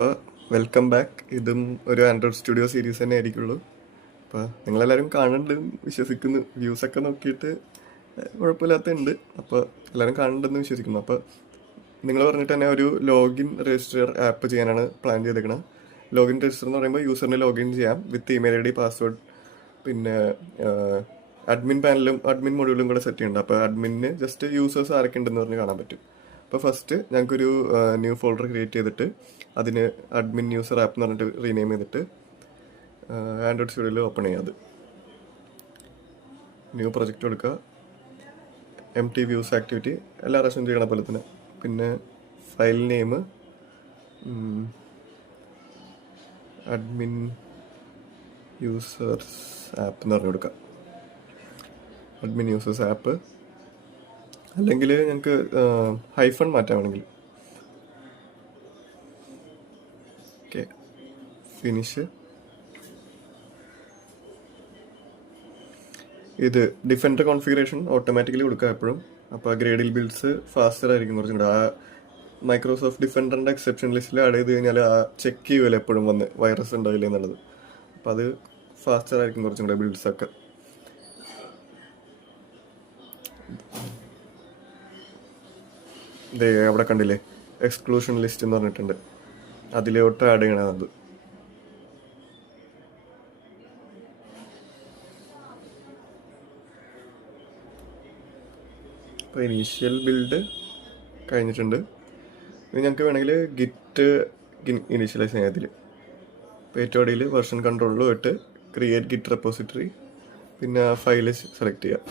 അപ്പോൾ welcome back. ഇതും ഒരു ആൻഡ്രോയിഡ് സ്റ്റുഡിയോ സീരീസ് തന്നെ ആയിരിക്കുള്ളൂ. അപ്പോൾ നിങ്ങളെല്ലാവരും കാണുന്നുണ്ട് വിശ്വസിക്കുന്നു. വ്യൂസൊക്കെ നോക്കിയിട്ട് കുഴപ്പമില്ലാത്തുണ്ട്. അപ്പോൾ എല്ലാവരും കാണുന്നുണ്ടെന്ന് വിശ്വസിക്കുന്നു. അപ്പോൾ നിങ്ങൾ പറഞ്ഞിട്ട് തന്നെ ഒരു ലോഗിൻ രജിസ്റ്റർ ആപ്പ് ചെയ്യാനാണ് പ്ലാൻ ചെയ്തേക്കുന്നത്. ലോഗിൻ രജിസ്റ്റർ എന്ന് പറയുമ്പോൾ യൂസറിന് ലോഗിൻ ചെയ്യാം വിത്ത് ഇമെയിൽ ഐ ഡി, പാസ്വേഡ്, പിന്നെ അഡ്മിൻ പാനലും അഡ്മിൻ മൊഡ്യൂളും കൂടെ സെറ്റ് ചെയ്യുന്നുണ്ട്. അപ്പോൾ അഡ്മിന് ജസ്റ്റ് യൂസേഴ്സ് ആരൊക്കെ ഉണ്ടെന്ന് പറഞ്ഞ് കാണാൻ പറ്റും. അപ്പോൾ ഫസ്റ്റ് ഞങ്ങൾക്കൊരു ന്യൂ ഫോൾഡർ ക്രിയേറ്റ് ചെയ്തിട്ട് അതിന് അഡ്മിൻ യൂസർ ആപ്പ് എന്ന് പറഞ്ഞിട്ട് റീനെയിം ചെയ്തിട്ട് ആൻഡ്രോയിഡ് സ്റ്റുഡിയോയിൽ ഓപ്പൺ ചെയ്യാം. അത് ന്യൂ പ്രൊജക്റ്റ് കൊടുക്കുക. എം ടി വ്യൂസ് ആക്ടിവിറ്റി എല്ലാ പ്രാവശ്യം ചെയ്യണ പോലെ തന്നെ. പിന്നെ file name admin users app എന്ന് പറഞ്ഞു കൊടുക്കാം. അഡ്മിൻ യൂസേഴ്സ് ആപ്പ് അല്ലെങ്കിൽ ഞങ്ങൾക്ക് ഹൈഫൺ മാറ്റാം വേണമെങ്കിൽ. Okay, finish. ഇത് ഡിഫൻഡർ കോൺഫിഗറേഷൻ ഓട്ടോമാറ്റിക്കലി കൊടുക്കുക എപ്പോഴും. അപ്പോൾ ഗ്രേഡിൽ ബിൽഡ്സ് ഫാസ്റ്റർ ആയിരിക്കും കുറച്ചും കൂടെ. ആ മൈക്രോസോഫ്റ്റ് ഡിഫൻഡറിൻ്റെ എക്സെപ്ഷൻ ലിസ്റ്റിൽ ആഡ് ചെയ്ത് കഴിഞ്ഞാൽ ആ ചെക്ക് ചെയ്യുമല്ലോ എപ്പോഴും വന്ന് വൈറസ് ഉണ്ടാവില്ല എന്നുള്ളത്. അപ്പോൾ അത് ഫാസ്റ്റർ ആയിരിക്കും കുറച്ചും കൂടെ ബിൽഡ്സൊക്കെ. ഇതേ അവിടെ കണ്ടില്ലേ, എക്സ്ക്ലൂഷൻ ലിസ്റ്റ് എന്ന് പറഞ്ഞിട്ടുണ്ട്, അതിലോട്ട് ആഡ് ചെയ്യണത് അത്. അപ്പോൾ ഇനീഷ്യൽ ബിൽഡ് കഴിഞ്ഞിട്ടുണ്ട്. ഇനി ഞങ്ങൾക്ക് വേണമെങ്കിൽ ഗിറ്റ് ഇനീഷ്യലൈസ് ചെയ്യാം ഇതിൽ. ഇപ്പോൾ ഏറ്റവും അടിയിൽ വെർഷൻ കൺട്രോളിലും ഇട്ട് ക്രിയേറ്റ് ഗിറ്റ് റെപ്പോസിറ്ററി, പിന്നെ ഫയൽ സെലക്ട് ചെയ്യാം.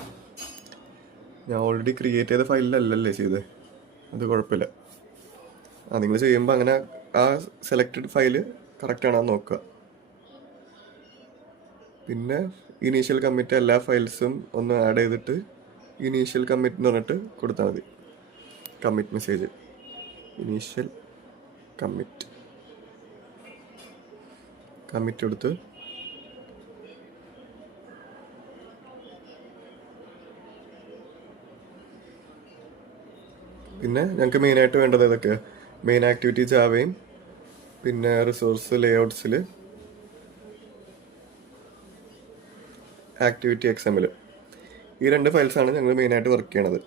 ഞാൻ ഓൾറെഡി ക്രിയേറ്റ് ചെയ്ത ഫയലിലല്ലല്ലേ ചെയ്തത്, അത് കുഴപ്പമില്ല. നിങ്ങൾ ചെയ്യുമ്പോൾ അങ്ങനെ ആ സെലക്റ്റഡ് ഫയൽ കറക്റ്റാണോ നോക്കുക. പിന്നെ ഇനീഷ്യൽ കമ്മിറ്റ് എല്ലാ ഫയൽസും ഒന്ന് ആഡ് ചെയ്തിട്ട് ഇനീഷ്യൽ കമ്മിറ്റ് എന്ന് പറഞ്ഞിട്ട് കൊടുത്താൽ മതി. കമ്മിറ്റ് മെസ്സേജ് ഇനീഷ്യൽ കമ്മിറ്റ് കൊടുത്ത് പിന്നെ ഞങ്ങൾക്ക് മെയിനായിട്ട് വേണ്ടത് ഇതൊക്കെ. മെയിൻ ആക്ടിവിറ്റി ജാവയും പിന്നെ റിസോഴ്സ് ലേഔട്ട്സിൽ ആക്ടിവിറ്റി XML. ഈ രണ്ട് ഫയൽസാണ് ഞങ്ങൾ മെയിനായിട്ട് വർക്ക് ചെയ്യണത്.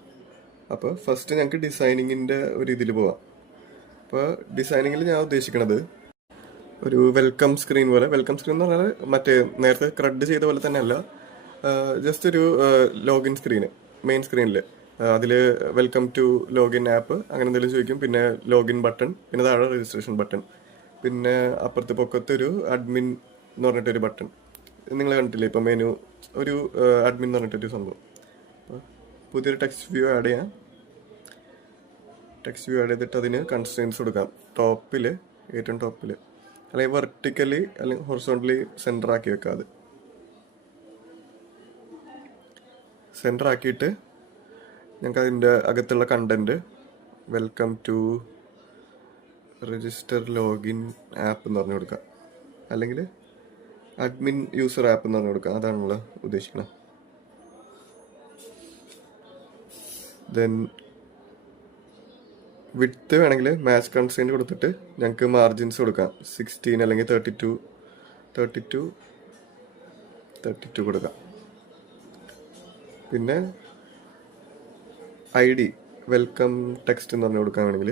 അപ്പോൾ ഫസ്റ്റ് ഞങ്ങൾക്ക് ഡിസൈനിങ്ങിൻ്റെ ഒരു ഇതിൽ പോവാം. അപ്പോൾ ഡിസൈനിങ്ങിൽ ഞാൻ ഉദ്ദേശിക്കണത് ഒരു വെൽക്കം സ്ക്രീൻ പോലെ. വെൽക്കം സ്ക്രീൻ എന്ന് പറഞ്ഞാൽ മറ്റേ നേരത്തെ ക്രഡ് ചെയ്ത പോലെ തന്നെ അല്ല, ജസ്റ്റ് ഒരു ലോഗിൻ സ്ക്രീന്. മെയിൻ സ്ക്രീനിൽ അതിൽ വെൽക്കം ടു ലോഗിൻ ആപ്പ് അങ്ങനെ എന്തെങ്കിലും ചോദിക്കും. പിന്നെ ലോഗിൻ ബട്ടൺ, പിന്നെ താഴെ രജിസ്ട്രേഷൻ ബട്ടൺ, പിന്നെ അപ്പുറത്ത് പൊക്കത്ത് ഒരു അഡ്മിൻ എന്ന് പറഞ്ഞിട്ടൊരു ബട്ടൺ. നിങ്ങൾ കണ്ടിട്ടില്ലേ ഇപ്പോൾ മെനു, ഒരു അഡ്മിൻ എന്ന് പറഞ്ഞിട്ടൊരു സംഭവം. അപ്പോൾ പുതിയൊരു ടെക്സ്റ്റ് വ്യൂ ആഡ് ചെയ്യാം. ടെക്സ്റ്റ് വ്യൂ ആഡ് ചെയ്തിട്ട് അതിന് കൺസ്ട്രെയിൻസ് കൊടുക്കാം. ടോപ്പിൽ, ഏറ്റവും ടോപ്പിൽ, അല്ലെങ്കിൽ വെർട്ടിക്കലി അല്ലെങ്കിൽ ഹൊറിസോണ്ടലി സെൻറ്റർ ആക്കി വെക്കാം. അത് സെൻറ്റർ ആക്കിയിട്ട് ഞങ്ങൾക്ക് അതിൻ്റെ അകത്തുള്ള content welcome to register login app എന്ന് പറഞ്ഞു കൊടുക്കാം, അല്ലെങ്കിൽ അഡ്മിൻ യൂസർ ആപ്പ് എന്ന് പറഞ്ഞു കൊടുക്കാം. അതാണല്ലോ ഉദ്ദേശിക്കുന്നത്. ദെൻ വിഡ്ത്ത് വേണമെങ്കിൽ മാച്ച് കൺസ്ട്രെയിൻറ്റ് കൊടുത്തിട്ട് ഞങ്ങൾക്ക് മാർജിൻസ് കൊടുക്കാം. 16 അല്ലെങ്കിൽ 32 കൊടുക്കാം. പിന്നെ ID വെൽക്കം ടെക്സ്റ്റ് എന്ന് പറഞ്ഞു കൊടുക്കാൻ വേണമെങ്കിൽ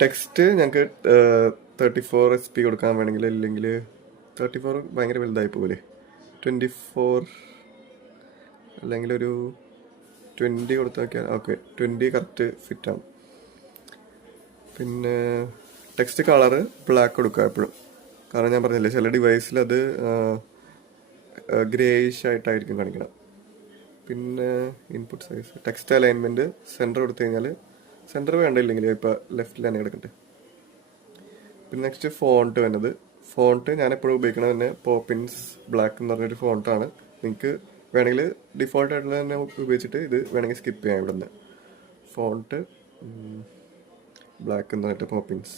ടെക്സ്റ്റ് ഞങ്ങൾക്ക് 34 SP കൊടുക്കാൻ വേണമെങ്കിൽ, അല്ലെങ്കിൽ 34 ഭയങ്കര വലുതായി പോലെ, 24 അല്ലെങ്കിൽ ഒരു 20 കൊടുത്ത് നോക്കിയാൽ ഓക്കെ. 20 കറക്റ്റ് ഫിറ്റാണ്. പിന്നെ ടെക്സ്റ്റ് കളറ് ബ്ലാക്ക് കൊടുക്കുക എപ്പോഴും. കാരണം ഞാൻ പറഞ്ഞില്ലേ, ചില ഡിവൈസിൽ അത് ഗ്രേയിഷ് ആയിട്ടായിരിക്കും കാണിക്കണം. പിന്നെ input size, text alignment centre കൊടുത്തു കഴിഞ്ഞാൽ, സെൻറ്റർ വേണ്ടില്ലെങ്കിൽ ഇപ്പോൾ ലെഫ്റ്റിൽ തന്നെ കിടക്കട്ടെ. പിന്നെ നെക്സ്റ്റ് ഫോണ്ട് വേണ്ടത്. ഫോണ്ട് ഞാൻ എപ്പോഴും ഉപയോഗിക്കണത് തന്നെ പോപ്പിൻസ് ബ്ലാക്ക് എന്ന് പറഞ്ഞൊരു ഫോണ്ടാണ്. നിങ്ങൾക്ക് വേണമെങ്കിൽ ഡിഫോൾട്ട് ആയിട്ടുള്ള തന്നെ ഉപയോഗിച്ചിട്ട് ഇത് വേണമെങ്കിൽ സ്കിപ്പ് ചെയ്യാം. ഇവിടെ നിന്ന് ഫോണ്ട് ബ്ലാക്ക് എന്ന് പറഞ്ഞിട്ട് പോപ്പിൻസ്.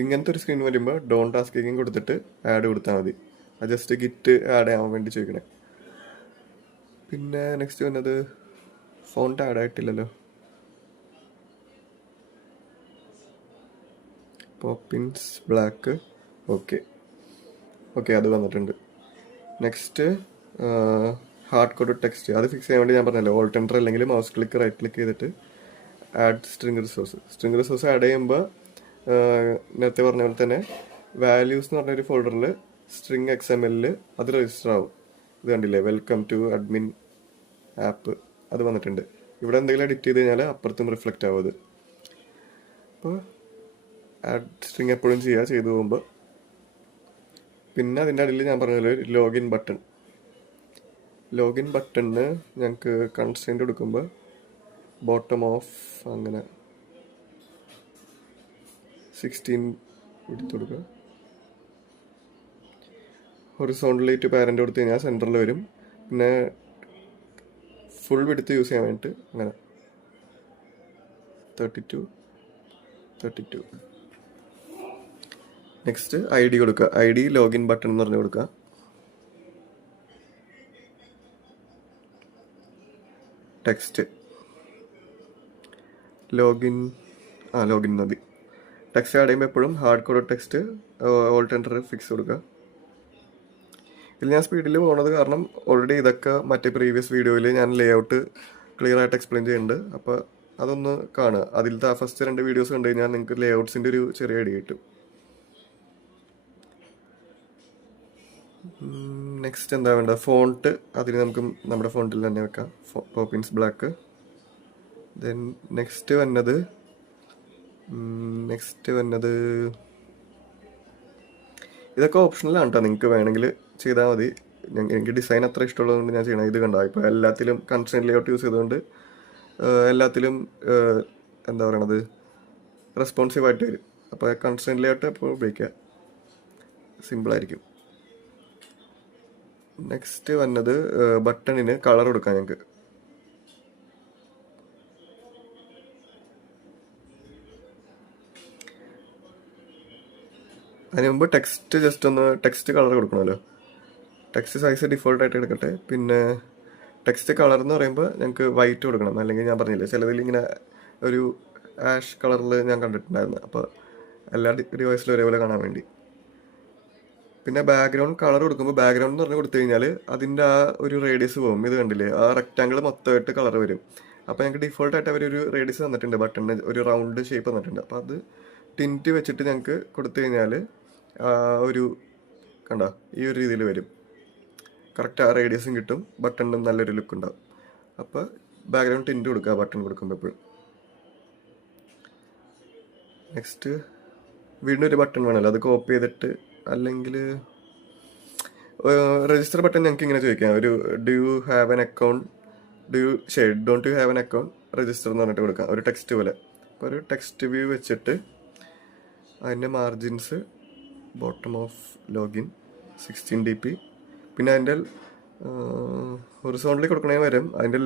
ഇങ്ങനത്തെ ഒരു സ്ക്രീൻ വരുമ്പോൾ ഡോണ്ട് ടാസ്കിങ് കൊടുത്തിട്ട് ആഡ് കൊടുത്താൽ മതി. അത് ജസ്റ്റ് ഗിറ്റ് ആഡ് ചെയ്യാൻ വേണ്ടി ചോദിക്കണേ. പിന്നെ നെക്സ്റ്റ് വന്നത് ഫോണ്ട് ആഡ് ആയിട്ടില്ലല്ലോ. Poppins black. ഓക്കെ ഓക്കെ, അത് വന്നിട്ടുണ്ട്. നെക്സ്റ്റ് ഹാർഡ് കോഡ് ടെക്സ്റ്റ്, അത് ഫിക്സ് ചെയ്യാൻ വേണ്ടി ഞാൻ പറഞ്ഞല്ലോ, ഓൾട്ട് എൻ്റർ അല്ലെങ്കിൽ മൗസ് ക്ലിക്ക് റൈറ്റ് ക്ലിക്ക് ചെയ്തിട്ട് ആഡ് സ്ട്രിംഗ് റിസോഴ്സ് ആഡ് ചെയ്യുമ്പോൾ നേരത്തെ പറഞ്ഞ പോലെ തന്നെ വാല്യൂസ് എന്ന് പറഞ്ഞൊരു ഫോൾഡറിൽ സ്ട്രിംഗ് XML അത് രജിസ്റ്റർ ആവും. ഇത് കണ്ടില്ലേ, വെൽക്കം ടു അഡ്മിൻ ആപ്പ്, അത് വന്നിട്ടുണ്ട്. ഇവിടെ എന്തെങ്കിലും എഡിറ്റ് ചെയ്ത് കഴിഞ്ഞാൽ അപ്പുറത്തും റിഫ്ലക്റ്റ് ആവും അത്. അപ്പോൾ ആഡ് സ്ട്രിംഗ് എപ്പോഴും ചെയ്യുക ചെയ്തു പോകുമ്പോൾ. പിന്നെ അതിൻ്റെ അടിയിൽ ഞാൻ പറഞ്ഞ ലോഗിൻ ബട്ടണിന് ഞങ്ങൾക്ക് കൺസ്ട്രെയിൻ്റ് കൊടുക്കുമ്പോൾ ബോട്ടം ഓഫ് അങ്ങനെ 16 എടുത്തു കൊടുക്കുക. ഹൊറിസോണ്ടലി ടു പാരൻ്റ് കൊടുത്തു കഴിഞ്ഞാൽ സെൻറ്ററിൽ വരും. പിന്നെ ഫുൾ വിഡ്ത്ത് യൂസ് ചെയ്യാൻ വേണ്ടിയിട്ട് അങ്ങനെ 32. നെക്സ്റ്റ് ID കൊടുക്കുക. ID ലോഗിൻ ബട്ടൺ എന്ന് പറഞ്ഞു കൊടുക്കുക. ടെക്സ്റ്റ് ലോഗിൻ മതി. ടെക്സ്റ്റ് ആഡ് ചെയ്യുമ്പോൾ എപ്പോഴും hard code text Alt enter fix കൊടുക്കുക. ഇതിൽ ഞാൻ സ്പീഡിൽ പോകുന്നത് കാരണം ഓൾറെഡി ഇതൊക്കെ മറ്റേ പ്രീവിയസ് വീഡിയോയിൽ ഞാൻ ലേ ഔട്ട് ക്ലിയർ ആയിട്ട് എക്സ്പ്ലെയിൻ ചെയ്യുന്നുണ്ട്. അപ്പോൾ അതൊന്ന് കാണുക. അതിലത്തെ ആ ഫസ്റ്റ് 2 വീഡിയോസ് കണ്ടു കഴിഞ്ഞാൽ നിങ്ങൾക്ക് ലേ ഔട്ട്സിൻ്റെ ഒരു ചെറിയ ഐഡിയ കിട്ടും. നെക്സ്റ്റ് എന്താ വേണ്ടത്, ഫോണ്ട്. അതിന് നമുക്ക് നമ്മുടെ ഫോണ്ടിൽ തന്നെ വെക്കാം, പോപ്പിൻസ് ബ്ലാക്ക്. ദെൻ നെക്സ്റ്റ് വന്നത് ഇതൊക്കെ ഓപ്ഷണലാണ് കേട്ടോ, നിങ്ങൾക്ക് വേണമെങ്കിൽ ചെയ്താൽ മതി. എനിക്ക് ഡിസൈൻ അത്ര ഇഷ്ടമുള്ളതുകൊണ്ട് ഞാൻ ചെയ്യണം. ഇത് കണ്ടോ, ഇപ്പോൾ എല്ലാത്തിലും കൺസ്ട്രെയിൻ്റ് ലേഔട്ട് യൂസ് ചെയ്തുകൊണ്ട് എല്ലാത്തിലും എന്താ പറയണത്, റെസ്പോൺസീവായിട്ട് വരും. അപ്പോൾ കൺസ്ട്രെയിൻ്റ് ലേഔട്ട് എപ്പോൾ ഉപയോഗിക്കുക, സിമ്പിളായിരിക്കും. നെക്സ്റ്റ് വന്നത് ബട്ടണിന് കളർ കൊടുക്കാം ഞങ്ങൾക്ക്. അതിന് മുമ്പ് ടെക്സ്റ്റ് കളർ കൊടുക്കണമല്ലോ. ടെക്സ്റ്റ് സൈസ് ഡിഫോൾട്ടായിട്ട് എടുക്കട്ടെ. പിന്നെ ടെക്സ്റ്റ് കളർ എന്ന് പറയുമ്പോൾ ഞങ്ങൾക്ക് വൈറ്റ് കൊടുക്കണം, അല്ലെങ്കിൽ ഞാൻ പറഞ്ഞില്ലേ ചിലതിൽ ഇങ്ങനെ ഒരു ആഷ് കളറിൽ ഞാൻ കണ്ടിട്ടുണ്ടായിരുന്നു. അപ്പോൾ എല്ലാ ഡിവൈസിലും ഒരേപോലെ കാണാൻ വേണ്ടി. പിന്നെ ബാക്ക്ഗ്രൗണ്ട് കളർ കൊടുക്കുമ്പോൾ ബാക്ക്ഗ്രൗണ്ട് എന്ന് പറഞ്ഞ് കൊടുത്തു കഴിഞ്ഞാൽ അതിൻ്റെ ആ ഒരു റേഡിയസ് പോകും. ഇത് കണ്ടില്ലേ, ആ റെക്റ്റാങ്കിൾ മൊത്തമായിട്ട് കളർ വരും. അപ്പോൾ ഞങ്ങൾക്ക് ഡിഫോൾട്ടായിട്ട് അവരൊരു റേഡിയസ് തന്നിട്ടുണ്ട്, ബട്ടണിന് ഒരു റൗണ്ട് ഷേപ്പ് തന്നിട്ടുണ്ട്. അപ്പോൾ അത് ടിൻറ്റ് വെച്ചിട്ട് ഞങ്ങൾക്ക് കൊടുത്തു കഴിഞ്ഞാൽ ഒരു കണ്ടോ ഈ ഒരു രീതിയിൽ വരും. കറക്റ്റ് ആ റേഡിയസും കിട്ടും, ബട്ടണിനും നല്ലൊരു ലുക്ക് ഉണ്ടാവും. അപ്പോൾ ബാക്ക്ഗ്രൗണ്ട് ടിൻറ്റ് കൊടുക്കുക ബട്ടൺ കൊടുക്കുമ്പോൾ എപ്പോഴും. നെക്സ്റ്റ് വീണ്ടും ഒരു ബട്ടൺ വേണമല്ലോ, അത് കോപ്പി ചെയ്തിട്ട്, അല്ലെങ്കിൽ രജിസ്റ്റർ ബട്ടൺ ഞങ്ങൾക്ക് ഇങ്ങനെ ചോദിക്കാം, ഒരു don't you have an account register എന്ന് പറഞ്ഞിട്ട് കൊടുക്കാം, ഒരു ടെക്സ്റ്റ് പോലെ. അപ്പോൾ ഒരു ടെക്സ്റ്റ് വ്യൂ വെച്ചിട്ട് അതിൻ്റെ margins bottom of login 16 dp. പിന്നെ അതിൻ്റെ ഹൊറിസോണ്ടലി കൊടുക്കണേ വരും, അതിൻ്റെ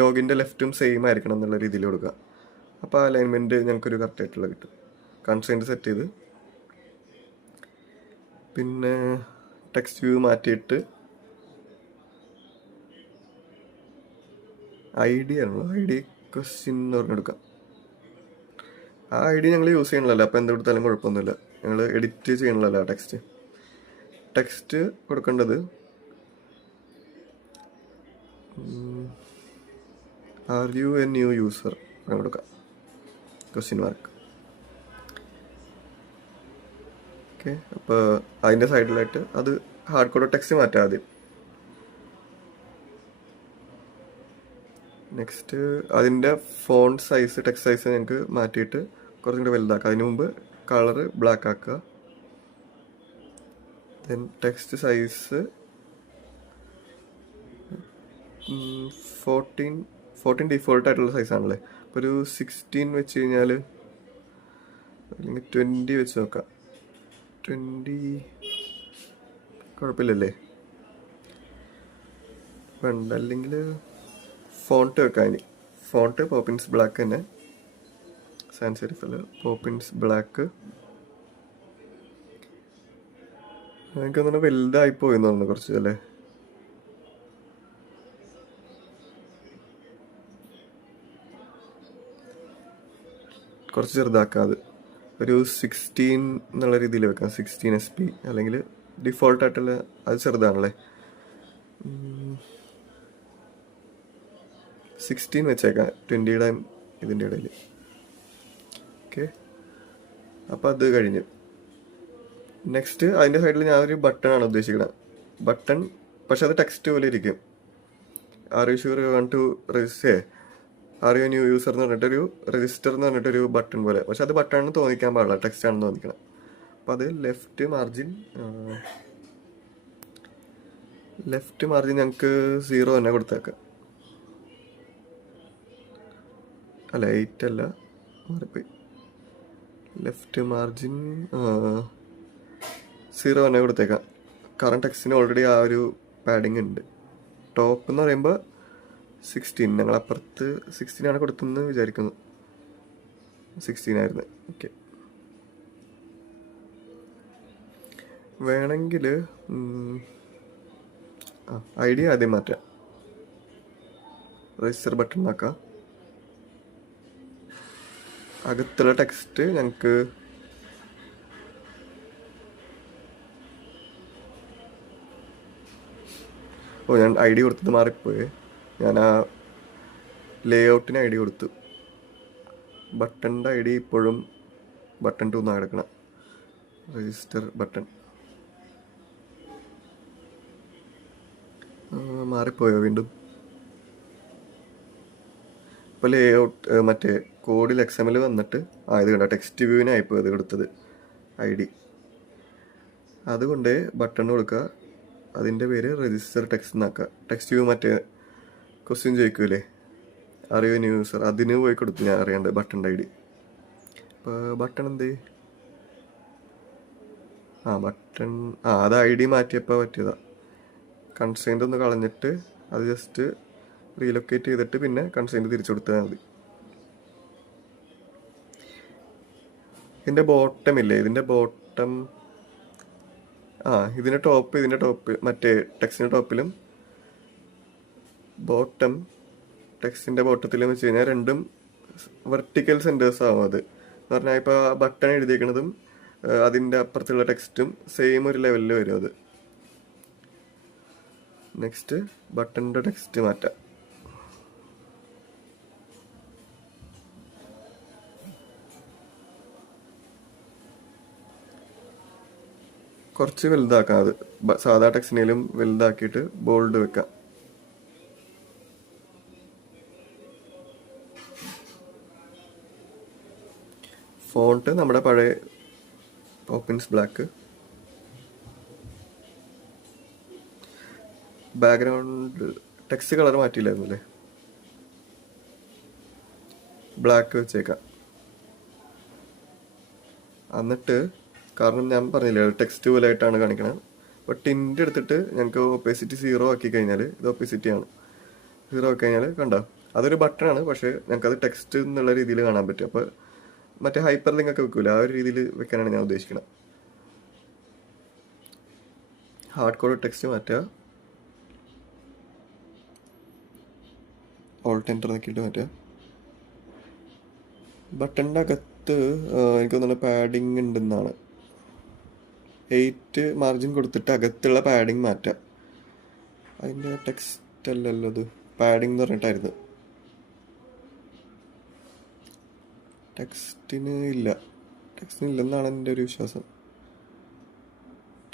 ലോഗിൻ്റെ ലെഫ്റ്റും സെയിം ആയിരിക്കണം എന്നുള്ള രീതിയിൽ കൊടുക്കുക. അപ്പോൾ ആ അലൈൻമെൻറ്റ് ഞങ്ങൾക്കൊരു കറക്റ്റായിട്ടുള്ള കിട്ടും. കൺസ്ട്രെയിൻറ്റ് സെറ്റ് ചെയ്ത് പിന്നെ ടെക്സ്റ്റ് വ്യൂ മാറ്റിയിട്ട് ID ക്വസ്റ്റ്യൻ എന്ന് പറഞ്ഞെടുക്കാം. ആ ID ഞങ്ങൾ യൂസ് ചെയ്യണമല്ലോ, അപ്പോൾ എന്ത് കൊടുത്താലും കുഴപ്പമൊന്നുമില്ല. ഞങ്ങൾ എഡിറ്റ് ചെയ്യണമല്ലോ ടെക്സ്റ്റ് കൊടുക്കേണ്ടത് are you A new user കൊടുക്കാം, ക്വസ്റ്റ്യൻ മാർക്ക്. ഓക്കെ, അപ്പോൾ അതിൻ്റെ സൈഡിലായിട്ട് അത് ഹാർഡ് കോഡ് ടെക്സ്റ്റ് മാറ്റാം ആദ്യം. നെക്സ്റ്റ് അതിൻ്റെ ഫോണ്ട് സൈസ്, ടെക്സ്റ്റ് സൈസ് ഞങ്ങൾക്ക് മാറ്റിയിട്ട് കുറച്ചും കൂടി വലുതാക്കുക. അതിന് മുമ്പ് കളറ് ബ്ലാക്ക് ആക്കുക. Then text size 14 ഡിഫോൾട്ടായിട്ടുള്ള സൈസാണല്ലേ. അപ്പോൾ ഒരു 16 വെച്ച് കഴിഞ്ഞാൽ, അല്ലെങ്കിൽ 20 വെച്ച് നോക്കാം. 20 കുഴപ്പമില്ലല്ലേ, വേണ്ട. അല്ലെങ്കിൽ ഫോണ്ട് വെക്കാം. ഇനി ഫോണ്ട് പോപ്പിൻസ് ബ്ലാക്ക് തന്നെ, സാൻസ് സെറിഫിൽ പോപ്പിൻസ് ബ്ലാക്ക്. എനിക്ക് തോന്നുന്നു വലുതായിപ്പോയി തോന്നുന്നു കുറച്ച് അല്ലേ. കുറച്ച് ചെറുതാക്കാം. അത് ഒരു 16 എന്നുള്ള രീതിയിൽ വെക്കാം. 16 SP അല്ലെങ്കിൽ ഡിഫോൾട്ടായിട്ടുള്ള അത് ചെറുതാണല്ലേ. 16 വെച്ചേക്കാം 20യുടെ ഇതിൻ്റെ ഇടയിൽ. ഓക്കെ, അപ്പോൾ അത് കഴിഞ്ഞു. നെക്സ്റ്റ് അതിൻ്റെ സൈഡിൽ ഞാനൊരു ബട്ടണാണ് ഉദ്ദേശിക്കുന്നത്. ബട്ടൺ പക്ഷെ അത് ടെക്സ്റ്റ് പോലെ ഇരിക്കും. Are you sure you want to register, are you new user എന്ന് പറഞ്ഞിട്ടൊരു രജിസ്റ്റർ എന്ന് പറഞ്ഞിട്ടൊരു ബട്ടൺ പോലെ. പക്ഷെ അത് ബട്ടൺ ആണെന്ന് തോന്നിക്കാൻ പാടില്ല, ടെക്സ്റ്റ് ആണെന്ന് തോന്നിക്കണം. അപ്പോൾ അത് ലെഫ്റ്റ് മാർജിൻ ഞങ്ങൾക്ക് 0 തന്നെ കൊടുത്തേക്കാം. അല്ല 8 അല്ല, മാറിപ്പോയി. ലെഫ്റ്റ് മാർജിൻ 0 തന്നെ കൊടുത്തേക്കാം. കാരണം ടെക്സ്റ്റിന് ഓൾറെഡി ആ ഒരു പാഡിങ് ഉണ്ട്. ടോപ്പ് എന്ന് പറയുമ്പോൾ 16, ഞങ്ങൾ അപ്പുറത്ത് 16 ആണ് കൊടുത്തെന്ന് വിചാരിക്കുന്നു. 16 ആയിരുന്നു. ഓക്കെ, വേണമെങ്കിൽ ID ആദ്യം മാറ്റാം. രജിസ്റ്റർ ബട്ടൺ ആക്കാം. അകത്തുള്ള ടെക്സ്റ്റ് ഞങ്ങൾക്ക് ഞാൻ ID കൊടുത്തത് മാറിപ്പോയി. ഞാൻ ആ ലേഔട്ടിന് ID കൊടുത്തു. ബട്ടണിൻ്റെ ID ഇപ്പോഴും ബട്ടൺ 2 എന്നാണ് കിടക്കണം. രജിസ്റ്റർ ബട്ടൺ മാറിപ്പോയോ വീണ്ടും? ഇപ്പോൾ ലേഔട്ട് മറ്റേ കോഡിൽ XML വന്നിട്ട് ഇത് കണ്ട ടെക്സ്റ്റ് വ്യൂവിനായിപ്പോൾ അത് കൊടുത്തത് ID. അതുകൊണ്ട് ബട്ടൺ കൊടുക്കുക, അതിൻ്റെ പേര് രജിസ്റ്റർ ടെക്സ്റ്റ് എന്നാക്കുക. ടെക്സ്റ്റ് വ്യൂ മറ്റേ ക്വസ്റ്റ്യൻ ചോദിക്കൂലേ, ആർ യു ന്യൂ യൂസർ, അതിന് പോയി കൊടുത്തു ഞാൻ അറിയാണ്ട് ബട്ടണിൻ്റെ ID. അപ്പോൾ ബട്ടൺ എന്തേ ബട്ടൺ അത് ID മാറ്റിയപ്പോൾ പറ്റിയതാണ്. കൺസ്ട്രെയിൻ്റ് ഒന്ന് കളഞ്ഞിട്ട് അത് ജസ്റ്റ് റീലൊക്കേറ്റ് ചെയ്തിട്ട് പിന്നെ കൺസ്ട്രെയിൻ്റ് തിരിച്ചു കൊടുത്താൽ മതി. ഇതിൻ്റെ ബോട്ടം ഇല്ലേ, ഇതിൻ്റെ ബോട്ടം ഇതിൻ്റെ ടോപ്പ് മറ്റേ ടെക്സ്റ്റിൻ്റെ ടോപ്പിലും ബോട്ടം ടെക്സ്റ്റിൻ്റെ ബോട്ടത്തിലും വെച്ച് കഴിഞ്ഞാൽ രണ്ടും വെർട്ടിക്കൽ സെൻറ്റേഴ്സ് ആവും. അത് എന്ന് പറഞ്ഞാൽ ഇപ്പോൾ ബട്ടൺ എഴുതിയേക്കുന്നതും അതിൻ്റെ അപ്പുറത്തുള്ള ടെക്സ്റ്റും സെയിം ഒരു ലെവലിൽ വരും. അത് നെക്സ്റ്റ് ബട്ടണിൻ്റെ ടെക്സ്റ്റ് മാറ്റാം. കുറച്ച് വലുതാക്കാം. അത് സാധാ ടെക്സ്റ്റിനേലും വലുതാക്കിയിട്ട് ബോൾഡ് വെക്കാം. ഫോണ്ട് നമ്മുടെ പഴയ Poppins black. Background text colour മാറ്റിയില്ലായിരുന്നു അല്ലേ, ബ്ലാക്ക് വെച്ചേക്കാം. എന്നിട്ട് കാരണം ഞാൻ പറഞ്ഞില്ലേ ടെക്സ്റ്റ് പോലെ ആയിട്ടാണ് കാണിക്കണത്. അപ്പോൾ ടിൻ്റ് എടുത്തിട്ട് ഞങ്ങൾക്ക് ഒപ്പേസിറ്റി 0 ആക്കി കഴിഞ്ഞാൽ, ഇത് ഒപ്പേസിറ്റിയാണ്, 0 ആക്കി കഴിഞ്ഞാൽ കണ്ടോ അതൊരു ബട്ടണാണ്, പക്ഷേ ഞങ്ങൾക്കത് ടെക്സ്റ്റ് എന്നുള്ള രീതിയിൽ കാണാൻ പറ്റും. അപ്പോൾ മറ്റേ ഹൈപ്പർ ലിങ്ക് ഒക്കെ വെക്കൂല, ആ ഒരു രീതിയിൽ വെക്കാനാണ് ഞാൻ ഉദ്ദേശിക്കുന്നത്. ഹാർഡ് കോഡ് ടെക്സ്റ്റ് മാറ്റുക, ഓൾട്ട് എൻ്റർ നോക്കിയിട്ട് മാറ്റുക. ബട്ടണിൻ്റെ അകത്ത് എനിക്ക് തോന്നുന്നു പാഡിങ് ഉണ്ടെന്നാണ്. 8 മാർജിൻ കൊടുത്തിട്ട് അകത്തുള്ള പാഡിങ് മാറ്റാം. അതിൻ്റെ ടെക്സ്റ്റ് അല്ലല്ലോ അത്, പാഡിങ് എന്ന് പറഞ്ഞിട്ടായിരുന്നു. ടെക്സ്റ്റിന് ഇല്ലെന്നാണ് എൻ്റെ ഒരു വിശ്വാസം.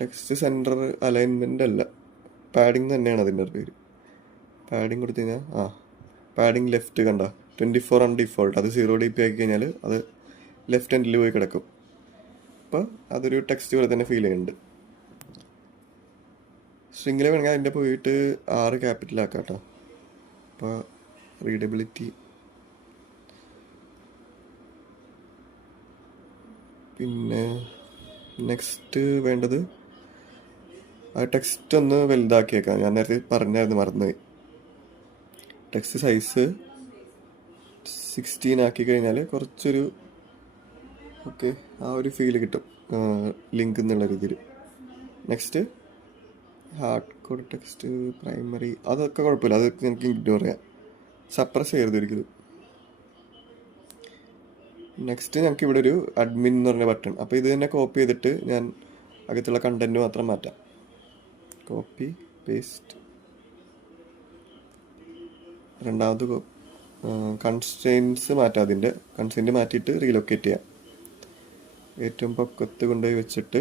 ടെക്സ്റ്റ് സെൻറ്റർ അലൈൻമെൻ്റ് അല്ല, പാഡിങ് തന്നെയാണ് അതിൻ്റെ പേര്. പാഡിങ് കൊടുത്തു കഴിഞ്ഞാൽ പാഡിങ് ലെഫ്റ്റ് കണ്ട 24 ആണ് ഡിഫോൾട്ട്. അത് 0 dp ആക്കി കഴിഞ്ഞാൽ അത് ലെഫ്റ്റ് ഹാൻഡിൽ പോയി കിടക്കും. അപ്പോൾ അതൊരു ടെക്സ്റ്റ് പോലെ തന്നെ ഫീൽ ചെയ്യുന്നുണ്ട്. സ്ട്രിങ്ങിൽ വേണമെങ്കിൽ അതിൻ്റെ പോയിട്ട് 6 ക്യാപിറ്റലാക്കാം കേട്ടോ. അപ്പോൾ റീഡബിലിറ്റി. പിന്നെ നെക്സ്റ്റ് വേണ്ടത് ആ ടെക്സ്റ്റ് ഒന്ന് വലുതാക്കിയേക്കാം. ഞാൻ നേരത്തെ പറഞ്ഞായിരുന്നു, മറന്നുപോയി. ടെക്സ്റ്റ് സൈസ് 16 ആക്കി കഴിഞ്ഞാൽ കുറച്ചൊരു ആ ഒരു ഫീല് കിട്ടും, ലിങ്ക് എന്നുള്ള രീതിയിൽ. Next hard code text primary അതൊക്കെ കുഴപ്പമില്ല, അതൊക്കെ എനിക്ക് ഇഗ്നോർ ചെയ്യാം. സപ്രസ് ചെയ്യരുത് ഒരിക്കലും. നെക്സ്റ്റ് ഞങ്ങൾക്ക് ഇവിടെ ഒരു അഡ്മിൻ എന്ന് പറഞ്ഞ ബട്ടൺ. അപ്പോൾ ഇത് തന്നെ കോപ്പി ചെയ്തിട്ട് ഞാൻ അകത്തുള്ള കണ്ടന്റ് മാത്രം മാറ്റാം. Copy paste. രണ്ടാമത് കൺസ്ട്രെയിൻസ് മാറ്റാം. അതിൻ്റെ കൺസ്ട്രെയിൻറ്റ് മാറ്റിയിട്ട് റീലൊക്കേറ്റ് ചെയ്യാം. ഏറ്റവും പൊക്കത്ത് കൊണ്ടുപോയി വെച്ചിട്ട്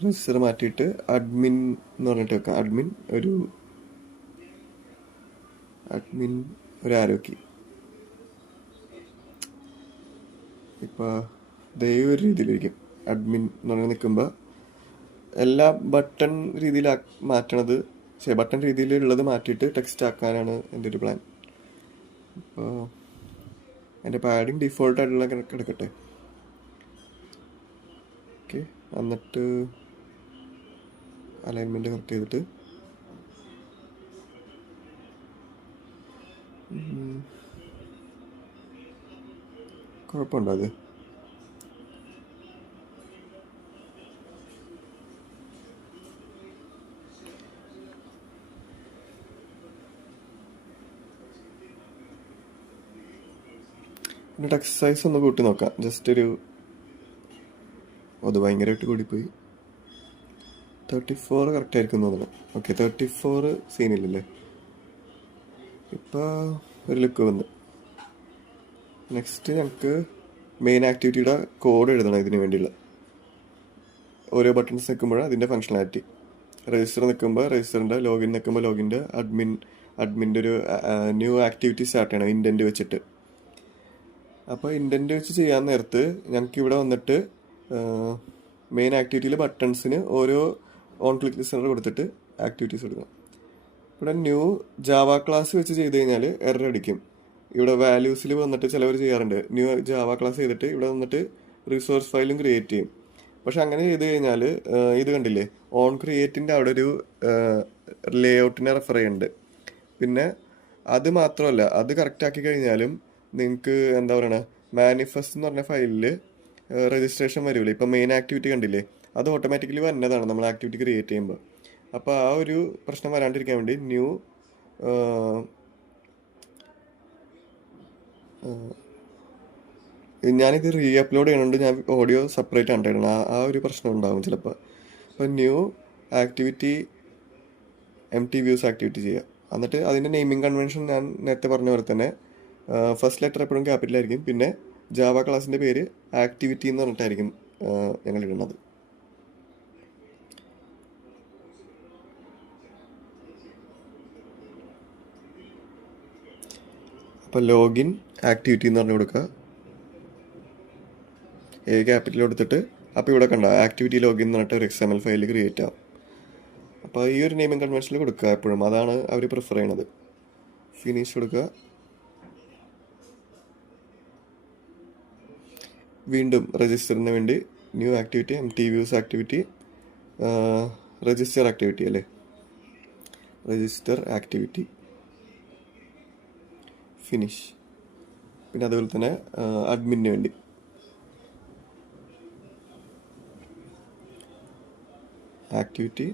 രജിസ്റ്റർ മാറ്റിയിട്ട് അഡ്മിൻ എന്ന് പറഞ്ഞിട്ട് വെക്കാം. അഡ്മിൻ ഒരു ആരോക്കി. ഇപ്പോൾ ദൈവ ഒരു രീതിയിലിരിക്കും. അഡ്മിൻ എന്ന് പറഞ്ഞ് നിൽക്കുമ്പോൾ എല്ലാ ബട്ടൺ രീതിയിൽ മാറ്റണത്, ബട്ടൺ രീതിയിലുള്ളത് മാറ്റിയിട്ട് ടെക്സ്റ്റ് ആക്കാനാണ് എൻ്റെ ഒരു പ്ലാൻ. അപ്പോൾ എൻ്റെ പാഡിങ് ഡിഫോൾട്ടായിട്ടുള്ള കിടക്കട്ടെ. ഓക്കെ, എന്നിട്ട് അലൈൻമെൻറ്റ് കറക്റ്റ് ചെയ്തിട്ട് കുഴപ്പമുണ്ടോ അത്? പിന്നെ ടെക്സ്റ്റ് സൈസ് ഒന്ന് കൂട്ടി നോക്കാം. ജസ്റ്റ് അത് ഭയങ്കരമായിട്ട് കൂടിപ്പോയി. 34 കറക്റ്റ് ആയിരിക്കും തോന്നുന്നു. ഓക്കെ, 34 സീനില്ലല്ലേ. ഇപ്പോൾ ഒരു ലുക്ക് വന്ന്. നെക്സ്റ്റ് ഞങ്ങൾക്ക് മെയിൻ ആക്ടിവിറ്റിയുടെ കോഡ് എഴുതണം. ഇതിന് വേണ്ടിയുള്ള ഓരോ ബട്ടൺസ് നിൽക്കുമ്പോൾ അതിൻ്റെ ഫങ്ഷണാലിറ്റി. രജിസ്റ്റർ നിൽക്കുമ്പോൾ രജിസ്റ്ററിൻ്റെ, ലോഗിൻ നിൽക്കുമ്പോൾ ലോഗിൻ്റെ, അഡ്മിൻ്റെ ഒരു ന്യൂ ആക്ടിവിറ്റി സ്റ്റാർട്ട് ചെയ്യണം ഇൻറ്റൻറ്റ് വെച്ചിട്ട്. അപ്പോൾ ഇൻറ്റൻറ്റ് വെച്ച് ചെയ്യാൻ നേരത്ത് ഞങ്ങൾക്ക് ഇവിടെ വന്നിട്ട് മെയിൻ ആക്ടിവിറ്റിയിൽ ബട്ടൺസിന് ഓരോ ഓൺ ക്ലിക്ക് ലിസ്റ്റർ കൊടുത്തിട്ട് ആക്ടിവിറ്റീസ് കൊടുക്കണം. ഇവിടെ ന്യൂ ജാവ ക്ലാസ് വെച്ച് ചെയ്ത് കഴിഞ്ഞാൽ എറർ അടിക്കും. ഇവിടെ വാല്യൂസിൽ വന്നിട്ട് ചിലവർ ചെയ്യാറുണ്ട്. ന്യൂ ജാവ ക്ലാസ് ചെയ്തിട്ട് ഇവിടെ വന്നിട്ട് റിസോഴ്സ് ഫയലും ക്രിയേറ്റ് ചെയ്യും. പക്ഷെ അങ്ങനെ ചെയ്ത് കഴിഞ്ഞാൽ ഇത് കണ്ടില്ലേ, ഓൺ ക്രിയേറ്റിൻ്റെ അവിടെ ഒരു ലേ ഔട്ടിനെ റെഫർ ചെയ്യുന്നുണ്ട്. പിന്നെ അത് മാത്രമല്ല, അത് കറക്റ്റ് ആക്കി കഴിഞ്ഞാലും നിങ്ങൾക്ക് എന്താ പറയണ, മാനിഫെസ്റ്റ് എന്ന് പറഞ്ഞ ഫയലിൽ രജിസ്ട്രേഷൻ വരില്ലേ. ഇപ്പം മെയിൻ ആക്ടിവിറ്റി കണ്ടില്ലേ, അത് ഓട്ടോമാറ്റിക്കലി വന്നതാണ് നമ്മൾ ആക്ടിവിറ്റി ക്രിയേറ്റ് ചെയ്യുമ്പോൾ. അപ്പോൾ ആ ഒരു പ്രശ്നം വരാണ്ടിരിക്കാൻ വേണ്ടി ഞാനിത് റീ അപ്ലോഡ് ചെയ്യണോണ്ട് ഞാൻ ഓഡിയോ സെപ്പറേറ്റ് ആണ് ആ ഒരു പ്രശ്നം ഉണ്ടാകും ചിലപ്പോൾ. അപ്പോൾ new activity empty views activity ചെയ്യുക. എന്നിട്ട് അതിൻ്റെ നെയിമിംഗ് കൺവെൻഷൻ ഞാൻ നേരത്തെ പറഞ്ഞ പോലെ തന്നെ ഫസ്റ്റ് ലെറ്റർ എപ്പോഴും ക്യാപിറ്റലായിരിക്കും. പിന്നെ ജാവ ക്ലാസിൻ്റെ പേര് ആക്ടിവിറ്റി എന്ന് പറഞ്ഞിട്ടായിരിക്കും ഞങ്ങൾ ഇടുന്നത്. അപ്പോൾ ലോഗിൻ ആക്ടിവിറ്റി എന്ന് പറഞ്ഞു കൊടുക്കുക. ക്യാപിറ്റൽ കൊടുത്തിട്ട് അപ്പോൾ ഇവിടെ കണ്ട ആക്ടിവിറ്റി ലോഗിൻ എന്ന് പറഞ്ഞിട്ട് ഒരു XML ഫയൽ ക്രിയേറ്റ് ആവും. അപ്പോൾ ഈ ഒരു നെയിമിംഗ് കൺവെൻഷനിൽ കൊടുക്കുക എപ്പോഴും. അതാണ് അവർ പ്രിഫർ ചെയ്യണത്. ഫിനിഷ് കൊടുക്കുക. വീണ്ടും രജിസ്റ്ററിന് വേണ്ടി new activity empty views activity register activity അല്ലേ, രജിസ്റ്റർ ആക്ടിവിറ്റി ഫിനിഷ്. പിന്നെ അതുപോലെ തന്നെ അഡ്മിന് വേണ്ടി ആക്ടിവിറ്റി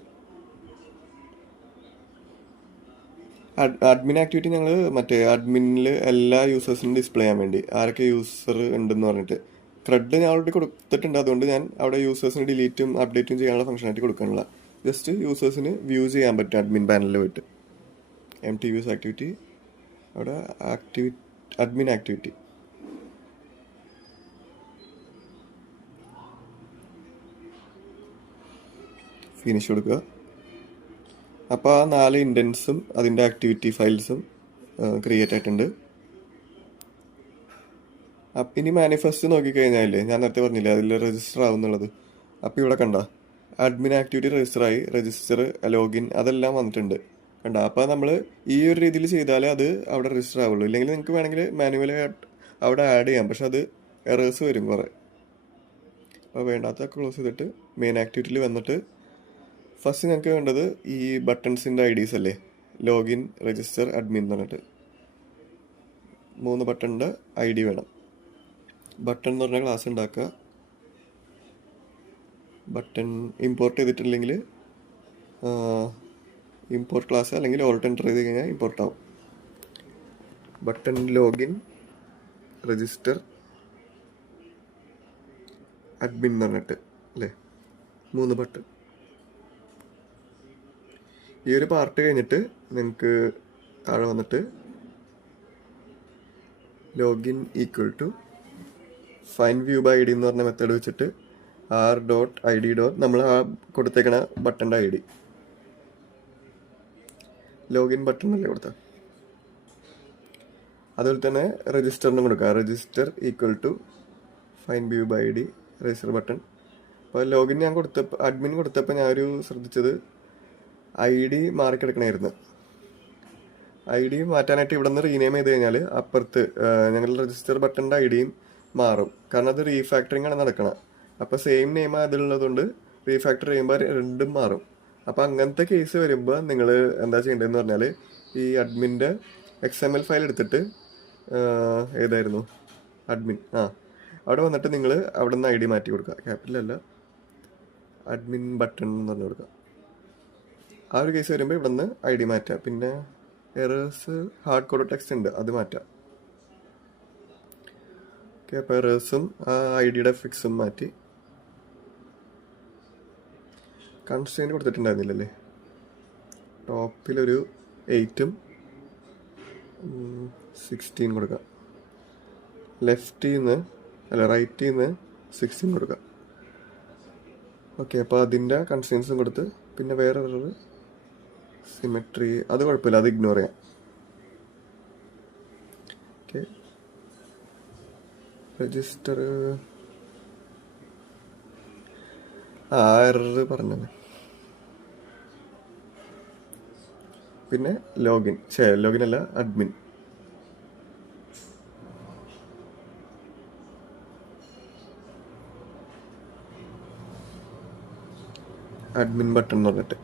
അഡ്മിൻ ആക്ടിവിറ്റി ഞങ്ങൾ മറ്റേ അഡ്മിനിൽ എല്ലാ യൂസേഴ്സിനും ഡിസ്പ്ലേ ചെയ്യാൻ വേണ്ടി ആരൊക്കെ യൂസർ ഉണ്ടെന്ന് പറഞ്ഞിട്ട് ക്രെഡ് ഞാൻ ഓൾറെഡി കൊടുത്തിട്ടുണ്ട്. അതുകൊണ്ട് ഞാൻ അവിടെ യൂസേഴ്സിന് ഡിലീറ്റും അപ്ഡേറ്റും ചെയ്യാനുള്ള ഫംഗ്ഷനായിട്ട് കൊടുക്കാനുള്ള. ജസ്റ്റ് യൂസേഴ്സിന് വ്യൂ ചെയ്യാൻ പറ്റും അഡ്മിൻ പാനലിൽ പോയിട്ട്. empty views ആക്ടിവിറ്റി അവിടെ അഡ്മിൻ ആക്ടിവിറ്റി ഫിനിഷ് കൊടുക്കുക. അപ്പോൾ ആ 4 ഇൻഡൻസും അതിൻ്റെ ആക്ടിവിറ്റി ഫയൽസും ക്രിയേറ്റ് ആയിട്ടുണ്ട്. അപ്പം ഇനി മാനിഫെസ്റ്റ് നോക്കിക്കഴിഞ്ഞാൽ ഞാൻ നേരത്തെ പറഞ്ഞില്ലേ അതിൽ രജിസ്റ്റർ ആവുന്നുള്ളത്. അപ്പോൾ ഇവിടെ കണ്ട അഡ്മിൻ ആക്ടിവിറ്റി രജിസ്റ്റർ ആയി, രജിസ്റ്റർ ലോഗിൻ അതെല്ലാം വന്നിട്ടുണ്ട് കണ്ട. അപ്പോൾ നമ്മൾ ഈ ഒരു രീതിയിൽ ചെയ്താലേ അത് അവിടെ രജിസ്റ്റർ ആവുള്ളൂ. ഇല്ലെങ്കിൽ നിങ്ങൾക്ക് വേണമെങ്കിൽ മാനുവലി അവിടെ ആഡ് ചെയ്യാം. പക്ഷെ അത് എറേഴ്സ് വരും കുറേ. അപ്പോൾ വേണ്ടാത്തൊക്കെ ക്ലോസ് ചെയ്തിട്ട് മെയിൻ ആക്ടിവിറ്റിയിൽ വന്നിട്ട് ഫസ്റ്റ് ഞങ്ങൾക്ക് വേണ്ടത് ഈ ബട്ടൺസിൻ്റെ IDs അല്ലേ, ലോഗിൻ രജിസ്റ്റർ അഡ്മിൻ എന്ന് പറഞ്ഞിട്ട് 3 ബട്ടണിൻ്റെ ID വേണം. ബട്ടൺ എന്ന് പറഞ്ഞ ക്ലാസ് ഉണ്ടാക്കുക. ബട്ടൺ ഇമ്പോർട്ട് ചെയ്തിട്ടില്ലെങ്കിൽ ഇമ്പോർട്ട് ക്ലാസ് അല്ലെങ്കിൽ ഓൾട്ട് എൻ്റർ ചെയ്ത് കഴിഞ്ഞാൽ ഇമ്പോർട്ട് ആവും. ബട്ടൺ ലോഗിൻ, രജിസ്റ്റർ, അഡ്മിൻ എന്ന് പറഞ്ഞിട്ട് അല്ലേ, 3 ബട്ടൺ. ഈ ഒരു പാർട്ട് കഴിഞ്ഞിട്ട് നിങ്ങൾക്ക് താഴെ വന്നിട്ട് login equal to find view by ID എന്ന് പറഞ്ഞ മെത്തേഡ് വെച്ചിട്ട് r.id. നമ്മൾ ആ കൊടുത്തേക്കണ ബട്ടൻ്റെ ID ലോഗിൻ ബട്ടൺ അല്ലേ കൊടുത്താൽ. അതുപോലെ തന്നെ രജിസ്റ്ററിനും കൊടുക്കുക. Register equal to find view by ID register button. അപ്പോൾ ലോഗിൻ ഞാൻ കൊടുത്തപ്പോൾ അഡ്മിൻ കൊടുത്തപ്പോൾ ഞാനൊരു ശ്രദ്ധിച്ചത് ID മാറിക്കിടക്കണമായിരുന്നു. ID മാറ്റാനായിട്ട് ഇവിടെ നിന്ന് റീനെയിം ചെയ്ത് കഴിഞ്ഞാൽ അപ്പുറത്ത് ഞങ്ങളുടെ രജിസ്റ്റർ ബട്ടൻ്റെ IDയും മാറും. കാരണം അത് റീഫാക്ടറിങ് ആണ് നടക്കണം. അപ്പോൾ സെയിം നെയിം അതിലുള്ളതുകൊണ്ട് റീഫാക്ടർ ചെയ്യുമ്പോൾ രണ്ടും മാറും. അപ്പോൾ അങ്ങനത്തെ കേസ് വരുമ്പോൾ നിങ്ങൾ എന്താ ചെയ്യേണ്ടതെന്ന് പറഞ്ഞാൽ ഈ അഡ്മിൻ്റെ XML ഫയൽ എടുത്തിട്ട് ഏതായിരുന്നു അഡ്മിൻ അവിടെ വന്നിട്ട് നിങ്ങൾ അവിടെ നിന്ന് ID മാറ്റി കൊടുക്കുക. ക്യാപിറ്റലല്ല, അഡ്മിൻ ബട്ടൺ എന്ന് പറഞ്ഞു കൊടുക്കുക. ആ ഒരു കേസ് വരുമ്പോൾ ഇവിടെ നിന്ന് ID മാറ്റുക. പിന്നെ എറേഴ്സ് ഹാർഡ് കോഡ് ടെക്സ്റ്റ് ഉണ്ട്, അത് മാറ്റാം. ഓക്കെ, അപ്പോൾ എറേഴ്സും ആ IDയുടെ ഫിക്സും മാറ്റി. കൺസ്ട്രെയിൻറ്റ് കൊടുത്തിട്ടുണ്ടായിരുന്നില്ലല്ലേ. ടോപ്പിലൊരു 8ഉം 16 കൊടുക്കാം. റൈറ്റിൽ നിന്ന് 16 കൊടുക്കാം. ഓക്കെ, അപ്പോൾ അതിൻ്റെ കൺസ്ട്രെയിൻസും കൊടുത്ത് പിന്നെ വേറെ എറർ സിമെട്രി അത് കുഴപ്പമില്ല, അത് ഇഗ്നോർ ചെയ്യാം. ഓക്കെ, രജിസ്റ്റർ എറർ പറഞ്ഞത്. പിന്നെ ലോഗിൻ അല്ല, അഡ്മിൻ. അഡ്മിൻ ബട്ടൺ എന്ന് പറഞ്ഞിട്ട്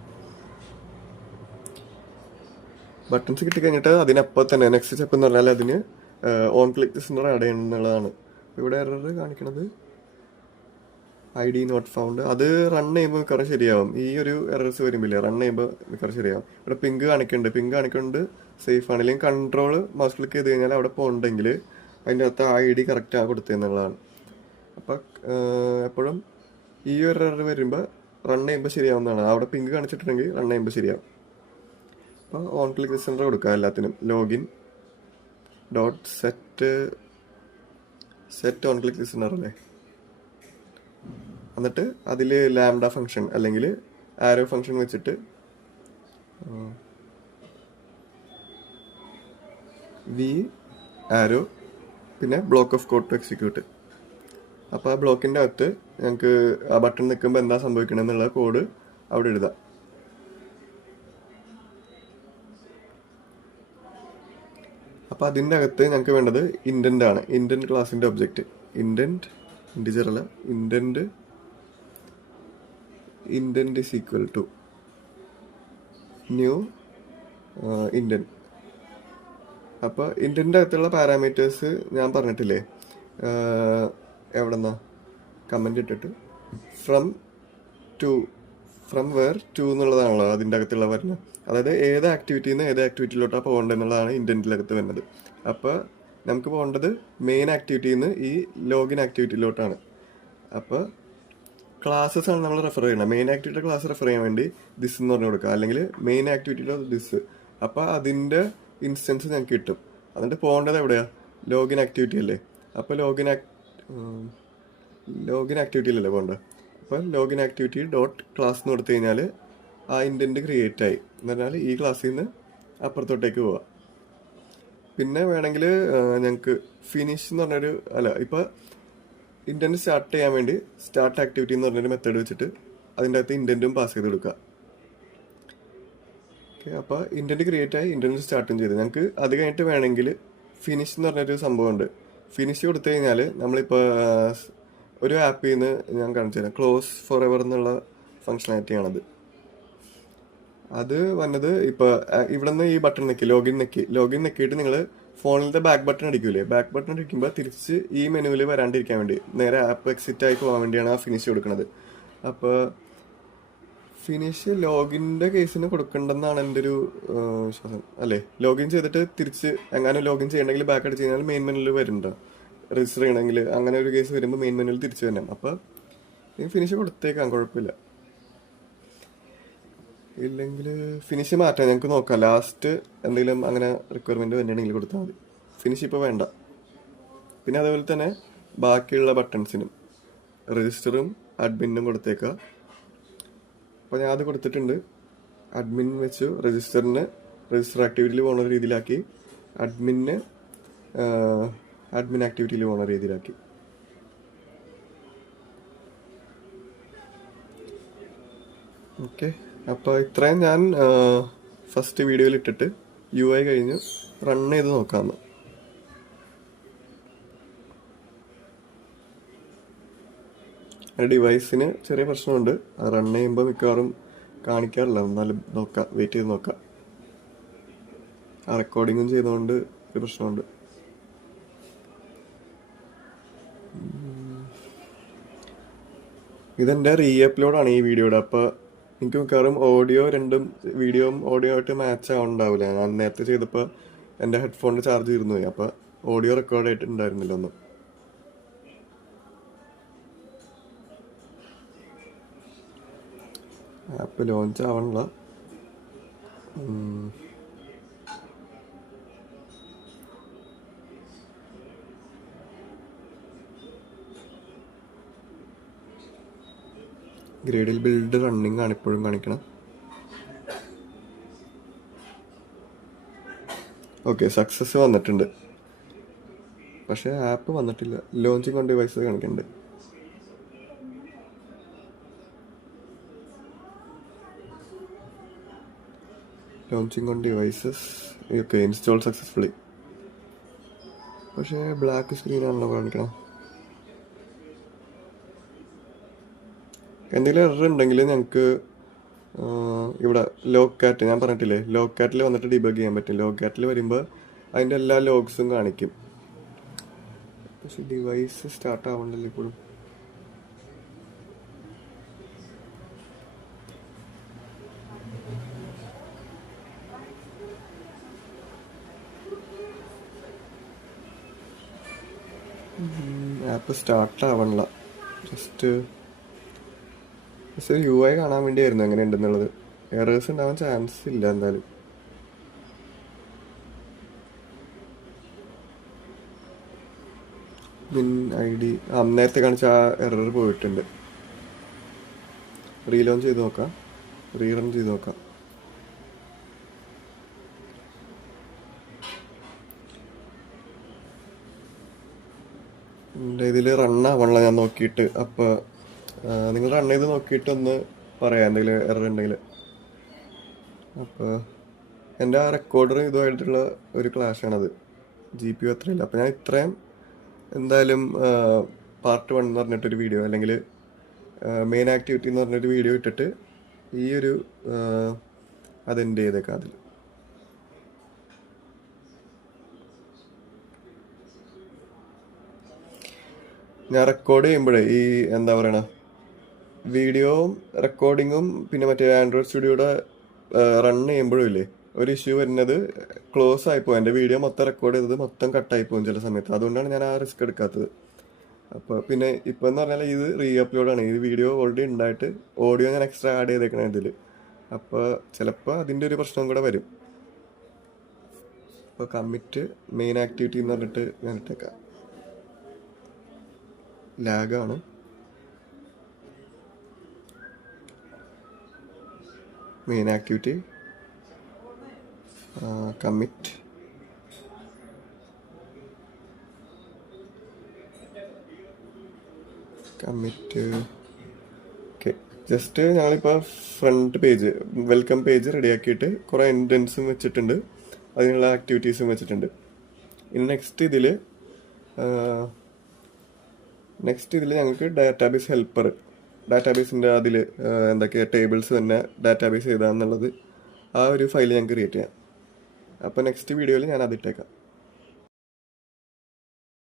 ബട്ടൺസ് കിട്ടിക്കഴിഞ്ഞിട്ട് അതിനപ്പോൾ തന്നെ നെക്സ്റ്റ് സ്റ്റെപ്പ് എന്ന് പറഞ്ഞാൽ അതിന് ഓൺ ക്ലിക്ക് ലിസണർ ആഡ് ചെയ്യണം എന്നുള്ളതാണ്. ഇവിടെ എറർ കാണിക്കണത് ID നോട്ട് ഫൗണ്ട്. അത് റൺ ചെയ്യുമ്പോൾ മിക്കവാറും ശരിയാവും. ഈ ഒരു എറർസ് വരുമ്പില്ലേ, റൺ ചെയ്യുമ്പോൾ മിക്കവാറും ശരിയാവും. ഇവിടെ പിങ്ക് കാണിക്കുന്നുണ്ട് സേഫ് ആണ്. അല്ലെങ്കിൽ കൺട്രോൾ മൗസ് ക്ലിക്ക് ചെയ്ത് കഴിഞ്ഞാൽ അവിടെ പോകണ്ടെങ്കിൽ അതിൻ്റെ അകത്ത് ID കറക്റ്റ് കൊടുത്തതെന്നുള്ളതാണ്. അപ്പം എപ്പോഴും ഈ ഒരു എറർ വരുമ്പോൾ റൺ ചെയ്യുമ്പോൾ ശരിയാവുന്നതാണ്. അവിടെ പിങ്ക് കാണിച്ചിട്ടുണ്ടെങ്കിൽ റൺ ചെയ്യുമ്പോൾ ശരിയാവും. അപ്പോൾ ഓൺ ക്ലിക്ക് ലിസണർ കൊടുക്കുക എല്ലാത്തിനും. Login dot set on click listener അല്ലേ. എന്നിട്ട് അതിൽ ലാംഡ ഫംഗ്ഷൻ അല്ലെങ്കിൽ ആരോ ഫംഗ്ഷൻ വെച്ചിട്ട് ആരോ പിന്നെ block of code to execute. അപ്പോൾ ആ ബ്ലോക്കിൻ്റെ അകത്ത് ഞങ്ങൾക്ക് ആ ബട്ടൺ നിൽക്കുമ്പോൾ എന്താ സംഭവിക്കണമെന്നുള്ള കോഡ് അവിടെ എഴുതാം. അപ്പോൾ അതിൻ്റെ അകത്ത് ഞങ്ങൾക്ക് വേണ്ടത് ഇൻഡൻ്റ് ആണ്. ഇൻഡൻ്റ് ക്ലാസിൻ്റെ ഒബ്ജക്റ്റ്. ഇൻഡൻ്റ് അല്ല, intent is equal to new intent. അപ്പോൾ ഇൻഡൻ്റ് അകത്തുള്ള പാരാമീറ്റേഴ്സ് ഞാൻ പറഞ്ഞിട്ടില്ലേ, എവിടെന്നാ കമൻ്റ് ഇട്ടിട്ട് ഫ്രം വേർ ടു എന്നുള്ളതാണല്ലോ അതിൻ്റെ അകത്തുള്ള വരുന്നത്. അതായത് ഏത് ആക്ടിവിറ്റിയിൽ നിന്ന് ഏത് ആക്ടിവിറ്റിയിലോട്ടാണ് പോകേണ്ടത് എന്നുള്ളതാണ് ഇൻഡൻറ്റിലകത്ത് വരുന്നത്. അപ്പോൾ നമുക്ക് പോകേണ്ടത് മെയിൻ ആക്ടിവിറ്റിയിൽ നിന്ന് ഈ ലോഗിൻ ആക്ടിവിറ്റിയിലോട്ടാണ്. അപ്പോൾ ക്ലാസ്സസ് ആണ് നമ്മൾ റെഫർ ചെയ്യണം. മെയിൻ ആക്ടിവിറ്റിയുടെ ക്ലാസ് റെഫർ ചെയ്യാൻ വേണ്ടി ദിസ് എന്ന് പറഞ്ഞു കൊടുക്കുക, അല്ലെങ്കിൽ മെയിൻ ആക്ടിവിറ്റിയിലോ ദിസ്. അപ്പോൾ അതിൻ്റെ ഇൻസ്റ്റൻസ് ഞങ്ങൾക്ക് കിട്ടും. എന്നിട്ട് പോകേണ്ടത് എവിടെയാണ്, ലോഗിൻ ആക്ടിവിറ്റി അല്ലേ. അപ്പോൾ ലോഗിൻ ആക്ടിവിറ്റിയിലല്ലേ പോകേണ്ടത്. അപ്പോൾ ലോഗിൻ ആക്ടിവിറ്റി ഡോട്ട് ക്ലാസ് എന്ന് കൊടുത്തു കഴിഞ്ഞാൽ ആ ഇൻഡൻറ്റ് ക്രിയേറ്റ് ആയി എന്ന് പറഞ്ഞാൽ ഈ ക്ലാസ്സിൽ നിന്ന് അപ്പുറത്തോട്ടേക്ക് പോവാം. പിന്നെ വേണമെങ്കിൽ ഞങ്ങൾക്ക് ഫിനിഷ് എന്ന് പറഞ്ഞൊരു ഇപ്പോൾ ഇൻഡൻറ്റ് സ്റ്റാർട്ട് ചെയ്യാൻ വേണ്ടി സ്റ്റാർട്ട് ആക്ടിവിറ്റി എന്ന് പറഞ്ഞൊരു മെത്തേഡ് വെച്ചിട്ട് അതിൻ്റെ അകത്ത് ഇൻഡൻറ്റും പാസ് ചെയ്ത് കൊടുക്കുക. ഓക്കെ, അപ്പോൾ ഇൻഡൻറ്റ് ക്രിയേറ്റ് ആയി, ഇൻഡൻറ്റ് സ്റ്റാർട്ടും ചെയ്ത് ഞങ്ങൾക്ക് അത് കഴിഞ്ഞിട്ട് വേണമെങ്കിൽ ഫിനിഷ് എന്ന് പറഞ്ഞൊരു സംഭവമുണ്ട്. ഫിനിഷ് കൊടുത്തു കഴിഞ്ഞാൽ നമ്മളിപ്പോൾ ഒരു ആപ്പിൽ നിന്ന് ഞാൻ കാണിച്ചു തരാം, ക്ലോസ് ഫോർ എവർ എന്നുള്ള ഫങ്ഷനാലിറ്റിയാണത്. അത് വന്നത് ഇപ്പോൾ ഇവിടെ നിന്ന് ഈ ബട്ടൺ ലോഗിൻ നെക്കിയിട്ട് നിങ്ങൾ ഫോണിലത്തെ ബാക്ക് ബട്ടൺ അടിക്കൂലേ, ബാക്ക് ബട്ടൺ അടിക്കുമ്പോൾ തിരിച്ച് ഈ മെനുവിൽ വരാണ്ടിരിക്കാൻ വേണ്ടി നേരെ ആപ്പ് എക്സിറ്റ് ആയി പോകാൻ വേണ്ടിയാണ് ആ ഫിനിഷ് കൊടുക്കുന്നത്. അപ്പോൾ ഫിനിഷ് ലോഗിൻ്റെ കേസിന് കൊടുക്കണ്ടെന്നാണ് എൻ്റെ ഒരു വിശ്വാസം അല്ലേ. ലോഗിൻ ചെയ്തിട്ട് തിരിച്ച് എങ്ങാനും ലോഗിൻ ചെയ്യണമെങ്കിൽ ബാക്ക് അടിച്ച് കഴിഞ്ഞാൽ മെയിൻ മെനുവിൽ വരുന്നുണ്ടോ, രജിസ്റ്റർ ചെയ്യണമെങ്കിൽ അങ്ങനെ ഒരു കേസ് വരുമ്പോൾ മെയിൻ മെനുവിൽ തിരിച്ച് വരണം. അപ്പോൾ ഫിനിഷ് കൊടുത്തേക്കാം, കുഴപ്പമില്ല. ഇല്ലെങ്കിൽ ഫിനിഷ് മാറ്റാം, ഞങ്ങൾക്ക് നോക്കാം. ലാസ്റ്റ് എന്തെങ്കിലും അങ്ങനെ റിക്വയർമെൻറ്റ് വന്നിട്ടുണ്ടെങ്കിൽ കൊടുത്താൽ മതി. ഫിനിഷ് ഇപ്പോൾ വേണ്ട. പിന്നെ അതേപോലെ തന്നെ ബാക്കിയുള്ള ബട്ടൺസിനും രജിസ്റ്ററും അഡ്മിനും കൊടുത്തേക്കുക. അപ്പോൾ ഞാൻ അത് കൊടുത്തിട്ടുണ്ട്. അഡ്മിൻ വെച്ചു, രജിസ്റ്ററിന് രജിസ്റ്റർ ആക്ടിവിറ്റിയിൽ പോകുന്ന രീതിയിലാക്കി, അഡ്മിന് അഡ്മിൻ ആക്ടിവിറ്റിയിൽ പോകുന്ന രീതിയിലാക്കി. ഓക്കെ, അപ്പോൾ ഇത്രയും ഞാൻ ഫസ്റ്റ് വീഡിയോയിൽ ഇട്ടിട്ട് UI കഴിഞ്ഞ് റൺ ചെയ്ത് നോക്കാമെന്ന്. ഡിവൈസിന് ചെറിയ പ്രശ്നമുണ്ട്, അത് റൺ ചെയ്യുമ്പോൾ മിക്കവാറും കാണിക്കാറില്ല. എന്നാലും നോക്കാം, വെയിറ്റ് ചെയ്ത് നോക്കാം. ആ റെക്കോർഡിങ്ങും ചെയ്തുകൊണ്ട് ഒരു പ്രശ്നമുണ്ട്. ഇതെൻ്റെ അപ്ലോഡാണ് ഈ വീഡിയോയുടെ. അപ്പോൾ എനിക്ക് മിക്കവാറും ഓഡിയോ രണ്ടും വീഡിയോയും ഓഡിയോ ആയിട്ട് മാച്ച് ആവുന്നുണ്ടാവില്ല. ഞാൻ നേരത്തെ ചെയ്തപ്പോൾ എൻ്റെ ഹെഡ്ഫോണിൻ്റെ ചാർജ് തീർന്നു പോയി, അപ്പോൾ ഓഡിയോ റെക്കോർഡായിട്ട് ഉണ്ടായിരുന്നില്ല ഒന്നും. ആപ്പ് ലോഞ്ച് ആവണില്ല. ഗ്രേഡിൽ ബിൽഡ് റണ്ണിങ് ആണ് ഇപ്പോഴും കാണിക്കണം. ഓക്കെ, സക്സസ് വന്നിട്ടുണ്ട്, പക്ഷേ ആപ്പ് വന്നിട്ടില്ല. ലോഞ്ചിങ് ഓൺ ഡിവൈസ് കാണിക്കുന്നുണ്ട്. Launching on devices. Okay, install successfully. പക്ഷേ ബ്ലാക്ക് സ്ക്രീനാണല്ലോ കാണിക്കണം. എന്തെങ്കിലും എറർ ഉണ്ടെങ്കിൽ ഞങ്ങൾക്ക് ഇവിടെ ലോക്കാറ്റ്, ഞാൻ പറഞ്ഞിട്ടില്ലേ, ലോക്കാറ്റിൽ വന്നിട്ട് ഡിബഗ് ചെയ്യാൻ പറ്റും. ലോക്കാറ്റിൽ വരുമ്പോൾ അതിൻ്റെ എല്ലാ ലോഗ്സും കാണിക്കും. പക്ഷെ ഡിവൈസ് സ്റ്റാർട്ട് ആവണ്ടല്ലോ ഇപ്പോഴും. ആപ്പ് സ്റ്റാർട്ട് ആവണില്ല. ജസ്റ്റ് UI കാണാൻ വേണ്ടിയായിരുന്നു എങ്ങനെ ഉണ്ടെന്നുള്ളത്. എറേഴ്സ് ഉണ്ടാവാൻ ചാൻസ് ഇല്ല എന്തായാലും. മിൻ ID നേരത്തെ കാണിച്ച ആ എറർ പോയിട്ടുണ്ട്. റീലോഞ്ച് ചെയ്ത് നോക്കാം, റീറൺ ചെയ്ത് നോക്കാം. എൻ്റെ ഇതിൽ റണ്ണാവണല്ലോ ഞാൻ നോക്കിയിട്ട്. അപ്പോൾ നിങ്ങൾ റൺ ചെയ്ത് നോക്കിയിട്ട് ഒന്ന് പറയാം എന്തെങ്കിലും എറർ ഉണ്ടെങ്കിൽ. അപ്പോൾ എൻ്റെ ആ റെക്കോർഡർ ഇതുമായിട്ടുള്ള ഒരു ക്ലാഷാണത്. GPU അത്രയില്ല. അപ്പോൾ ഞാൻ ഇത്രയും എന്തായാലും പാർട്ട് 1 എന്ന് പറഞ്ഞിട്ടൊരു വീഡിയോ, അല്ലെങ്കിൽ മെയിൻ ആക്ടിവിറ്റി എന്ന് പറഞ്ഞൊരു വീഡിയോ ഇട്ടിട്ട് ഈ ഒരു അതെൻഡ് ചെയ്തേക്കാം അതിൽ. ഞാൻ റെക്കോർഡ് ചെയ്യുമ്പോഴേ ഈ എന്താ പറയണ വീഡിയോയും റെക്കോർഡിങ്ങും പിന്നെ മറ്റേ ആൻഡ്രോയിഡ് സ്റ്റുഡിയോയുടെ റൺ ചെയ്യുമ്പോഴും ഇല്ലേ ഒരു ഇഷ്യൂ വരുന്നത്, ക്ലോസ് ആയിപ്പോവും. എൻ്റെ വീഡിയോ മൊത്തം റെക്കോർഡ് ചെയ്തത് മൊത്തം കട്ടായിപ്പോവും ചില സമയത്ത്. അതുകൊണ്ടാണ് ഞാൻ ആ റിസ്ക് എടുക്കാത്തത്. അപ്പോൾ പിന്നെ ഇപ്പം എന്ന് പറഞ്ഞാൽ ഇത് അപ്ലോഡാണ്. ഈ വീഡിയോ ഓൾറെഡി ഉണ്ടായിട്ട് ഓഡിയോ ഞാൻ എക്സ്ട്രാ ആഡ് ചെയ്തേക്കണം ഇതിൽ. അപ്പോൾ ചിലപ്പോൾ അതിൻ്റെ ഒരു പ്രശ്നം കൂടെ വരും. അപ്പോൾ കമ്മിറ്റ് മെയിൻ ആക്ടിവിറ്റി എന്ന് പറഞ്ഞിട്ട് ഞാൻ ഇട്ടേക്കാം. ലാഗാണ്. Main activity commit okay. Just ഞങ്ങളിപ്പോൾ ഫ്രണ്ട് പേജ് വെൽക്കം പേജ് റെഡിയാക്കിയിട്ട് കുറേ എൻട്രൻസും വെച്ചിട്ടുണ്ട്, അതിനുള്ള ആക്ടിവിറ്റീസും വെച്ചിട്ടുണ്ട്. ഇനി നെക്സ്റ്റ് ഇതിൽ ഞങ്ങൾക്ക് ഡാറ്റാബേസ് ഹെൽപ്പർ, ഡാറ്റാബേസിൻ്റെ അതിൽ എന്തൊക്കെ ടേബിൾസ് തന്നെ ഡാറ്റാബേസ് ചെയ്താന്നുള്ളത് ആ ഒരു ഫയൽ ഞങ്ങൾക്ക് ക്രിയേറ്റ് ചെയ്യാം. അപ്പോൾ നെക്സ്റ്റ് വീഡിയോയിൽ ഞാൻ അതിട്ടേക്കാം.